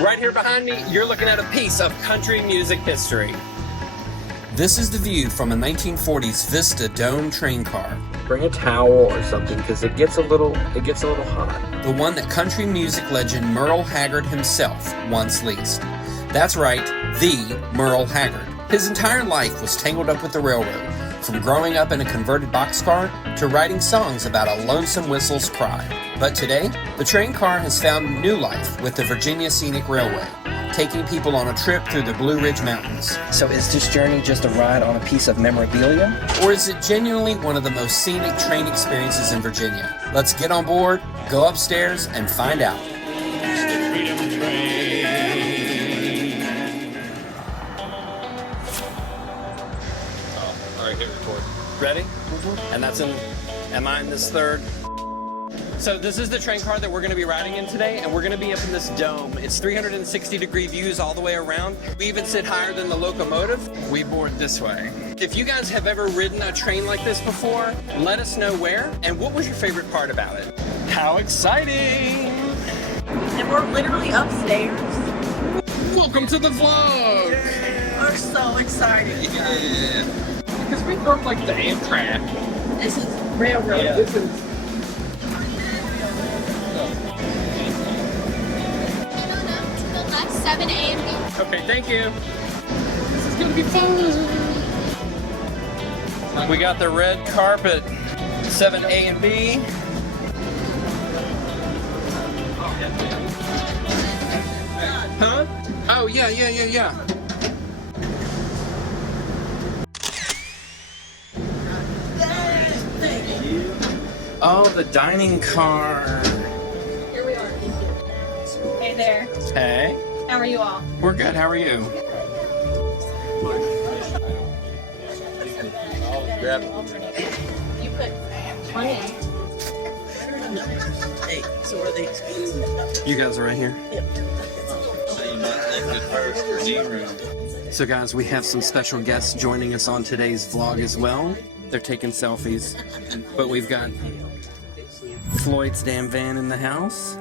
Right here behind me, you're looking at a piece of country music history. This is the view from a 1940s Vista-Dome train car. Bring a towel or something because it gets a little hot. The one that country music legend Merle Haggard himself once leased. That's right, the Merle Haggard. His entire life was tangled up with the railroad, from growing up in a converted boxcar to writing songs about a lonesome whistle's cry. But today, the train car has found new life with the Virginia Scenic Railway, taking people on a trip through the Blue Ridge Mountains. So is this journey just a ride on a piece of memorabilia? Or is it genuinely one of the most scenic train experiences in Virginia? Let's get on board, go upstairs, and find out. Ready? And that's am I in this third? So this is the train car that we're going to be riding in today, and we're going to be up in this dome. It's 360-degree views all the way around. We even sit higher than the locomotive. We board this way. If you guys have ever ridden a train like this before, let us know where, and what was your favorite part about it? How exciting! And we're literally upstairs. Welcome to the vlog! We're so excited. Yeah. Because we broke like the Amtrak. This is railroad. Yeah. This is. Left 7A and B. Okay, thank you. This is gonna be fun. We got the red carpet, 7A and B. Huh? Oh yeah. Oh, the dining car. Here we are. Hey there. Hey. How are you all? We're good. How are you? Grab it. You put 20. Hey, so are they? You guys are right here. Yep. So guys, we have some special guests joining us on today's vlog as well. They're taking selfies. But we've got Floyd's Damn Van in the house.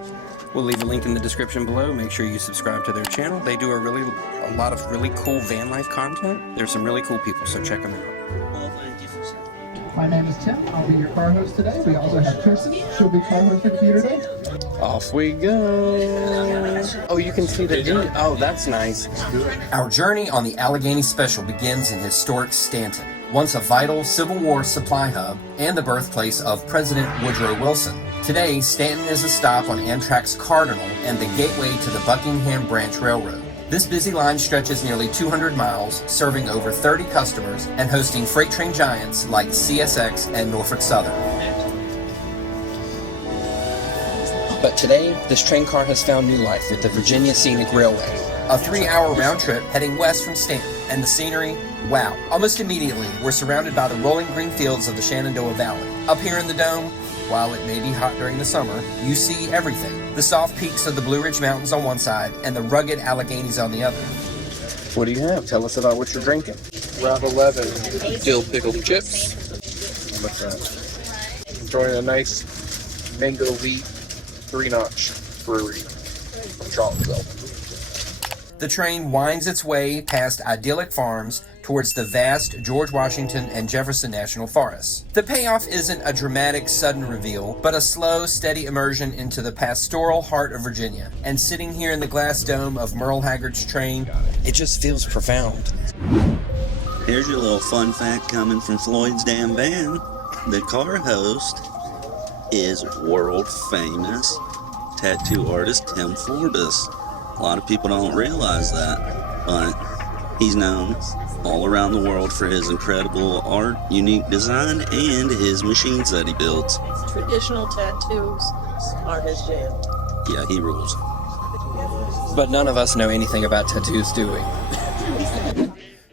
We'll leave a link in the description below. Make sure you subscribe to their channel. They do a lot of really cool van life content. There's some really cool people, so check them out. My name is Tim. I'll be your car host today. We also have Kirsten. She'll be car hosting for you today. Off we go. Oh, you can see the view. Oh, that's nice. Our journey on the Alleghany Special begins in historic Staunton, once a vital Civil War supply hub and the birthplace of President Woodrow Wilson. Today, Staunton is a stop on Amtrak's Cardinal and the gateway to the Buckingham Branch Railroad. This busy line stretches nearly 200 miles, serving over 30 customers and hosting freight train giants like CSX and Norfolk Southern. But today, this train car has found new life with the Virginia Scenic Railway. A 3-hour round trip heading west from Staunton, and the scenery, wow. Almost immediately, we're surrounded by the rolling green fields of the Shenandoah Valley. Up here in the dome, while it may be hot during the summer, you see everything. The soft peaks of the Blue Ridge Mountains on one side and the rugged Alleghanies on the other. What do you have? Tell us about what you're drinking. Round 11, dill pickled chips. What's that? Enjoying a nice mango wheat 3-notch brewery from Charlottesville. The train winds its way past idyllic farms towards the vast George Washington and Jefferson National Forests. The payoff isn't a dramatic, sudden reveal, but a slow, steady immersion into the pastoral heart of Virginia. And sitting here in the glass dome of Merle Haggard's train, it just feels profound. Here's your little fun fact coming from Floyd's Damn Van. The car host is world famous tattoo artist Tim Forbes. A lot of people don't realize that, but he's known all around the world for his incredible art, unique design, and his machines that he builds. Traditional tattoos are his jam. Yeah, he rules. But none of us know anything about tattoos, do we?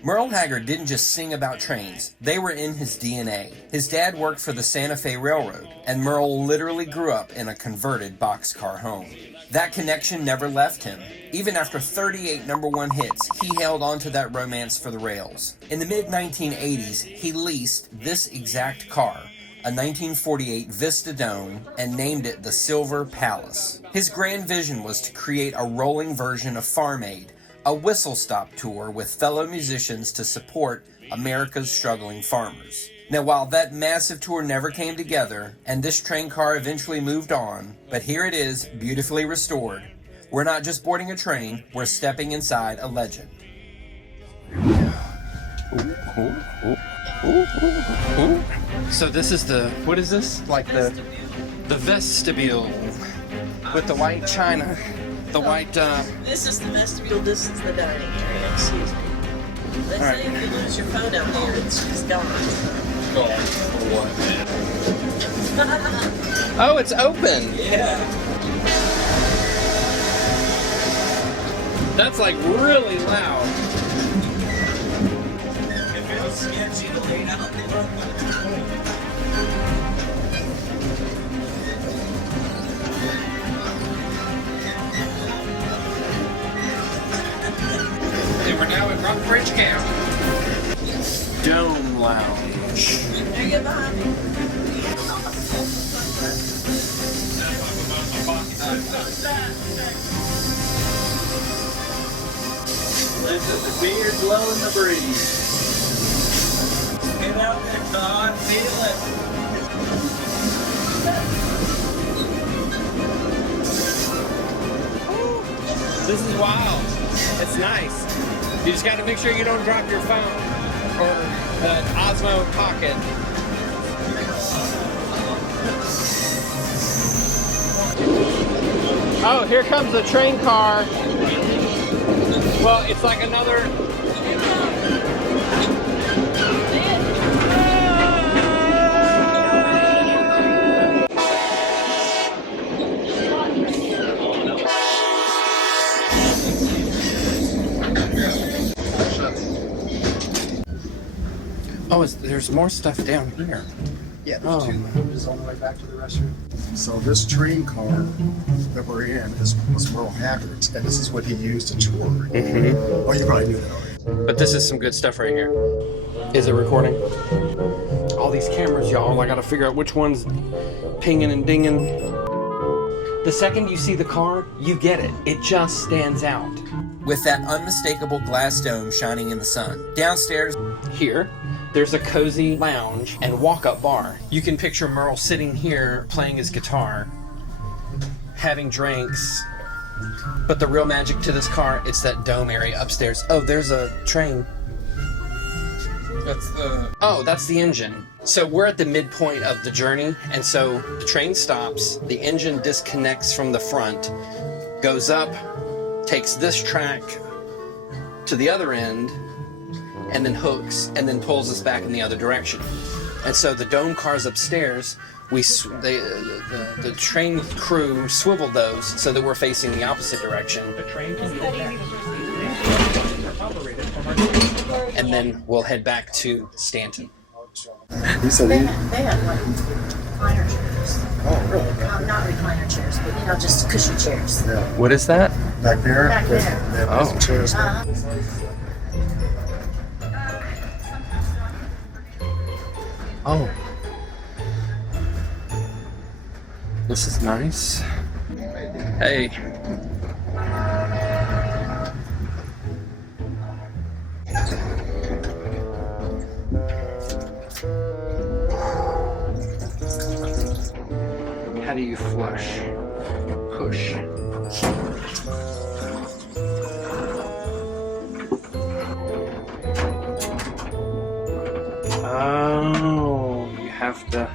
Merle Haggard didn't just sing about trains, they were in his DNA. His dad worked for the Santa Fe Railroad, and Merle literally grew up in a converted boxcar home. That connection never left him. Even after 38 #1 hits, he held on to that romance for the rails. In the mid-1980s, he leased this exact car, a 1948 Vista-Dome and named it the Silver Palace. His grand vision was to create a rolling version of Farm Aid, a whistle-stop tour with fellow musicians to support America's struggling farmers. Now, while that massive tour never came together, and this train car eventually moved on, but here it is, beautifully restored. We're not just boarding a train, we're stepping inside a legend. So this is the, what is this? Like the vestibule with the white china, the white, This is the vestibule, this is the dining area, excuse me. They All say right. if you lose your phone out here, it's just gone. Oh, it's open. Yeah. That's like really loud. If it was sketchy to lay out, they don't put it. And we're now at Rockbridge Camp. Dome Lounge. There you go behind me. Live with the beard blowing the breeze. Get out there, Todd. Feel it. This is wild. It's nice. You just gotta make sure you don't drop your phone or the Osmo Pocket. Oh, here comes the train car. Well, it's like another. Oh, there's more stuff down here. Yeah, Oh. there's two lounges on the way back to the restroom. So this train car that we're in was Merle Haggard's, and this is what he used to tour. Oh, you probably knew that already. But this is some good stuff right here. Is it recording? All these cameras, y'all. I gotta figure out which one's pinging and dinging. The second you see the car, you get it. It just stands out. With that unmistakable glass dome shining in the sun. Downstairs, here, there's a cozy lounge and walk-up bar. You can picture Merle sitting here playing his guitar, having drinks. But the real magic to this car, it's that dome area upstairs. Oh, there's a train. That's the engine. So we're at the midpoint of the journey, and so the train stops, the engine disconnects from the front, goes up, takes this track to the other end, and then hooks, and then pulls us back in the other direction. And so the dome cars upstairs, the train crew swiveled those so that we're facing the opposite direction. And then we'll head back to Staunton. He said They have like recliner chairs. oh, really? Not recliner chairs, but just cushion chairs. Yeah. What is that? Back there? Back there. They have some chairs. Oh. This is nice. Hey. How do you flush? Push. Oh, you have to.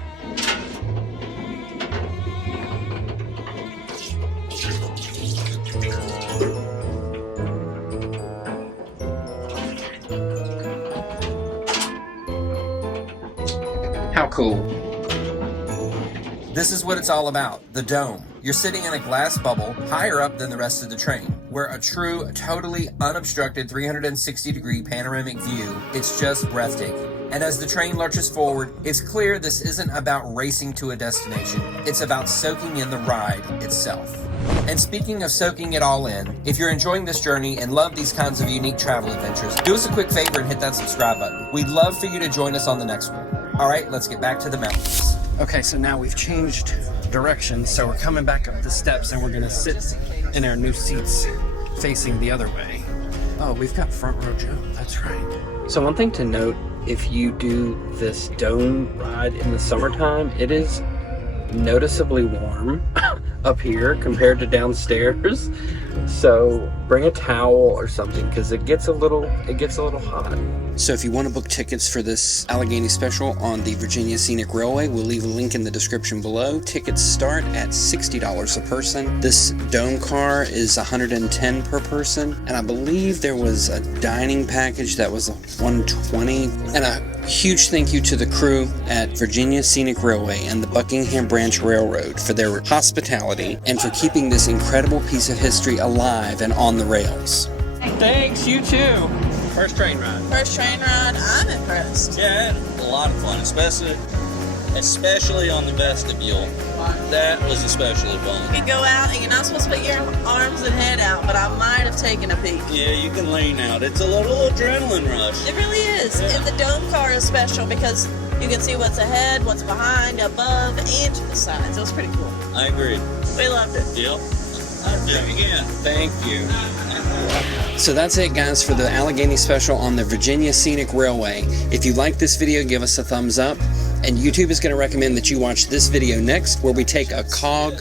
How cool. This is what it's all about, the dome. You're sitting in a glass bubble higher up than the rest of the train, where a true, totally unobstructed 360-degree panoramic view, it's just breathtaking. And as the train lurches forward, it's clear this isn't about racing to a destination. It's about soaking in the ride itself. And speaking of soaking it all in, if you're enjoying this journey and love these kinds of unique travel adventures, do us a quick favor and hit that subscribe button. We'd love for you to join us on the next one. All right, let's get back to the mountains. Okay, so now we've changed direction, so we're coming back up the steps and we're gonna sit in our new seats facing the other way. Oh, we've got front row Joe, that's right. So one thing to note, if you do this dome ride in the summertime, it is noticeably warm up here compared to downstairs. So bring a towel or something because it gets a little hot. So if you want to book tickets for this Alleghany Special on the Virginia Scenic Railway, we'll leave a link in the description below. Tickets start at $60 a person. This dome car is $110 per person, and I believe there was a dining package that was $120. And a huge thank you to the crew at Virginia Scenic Railway and the Buckingham Branch Railroad for their hospitality and for keeping this incredible piece of history alive and on the rails. Thanks, you too. First train ride. First train ride, I'm impressed. Yeah, I had a lot of fun, especially on the Vestibule. That was especially fun. You can go out and you're not supposed to put your arms and head out, but I might have taken a peek. Yeah, you can lean out. It's a little adrenaline rush. It really is. Yeah. And the dome car is special because you can see what's ahead, what's behind, above, and to the sides. It was pretty cool. I agree. We loved it. Yep. I'd do it again. Thank you. So that's it, guys, for the Alleghany Special on the Virginia Scenic Railway. If you like this video, give us a thumbs up. And YouTube is going to recommend that you watch this video next, where we take a cog-wheel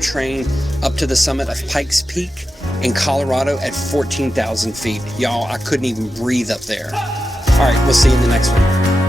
train up to the summit of Pikes Peak in Colorado at 14,000 feet. Y'all, I couldn't even breathe up there. All right, we'll see you in the next one.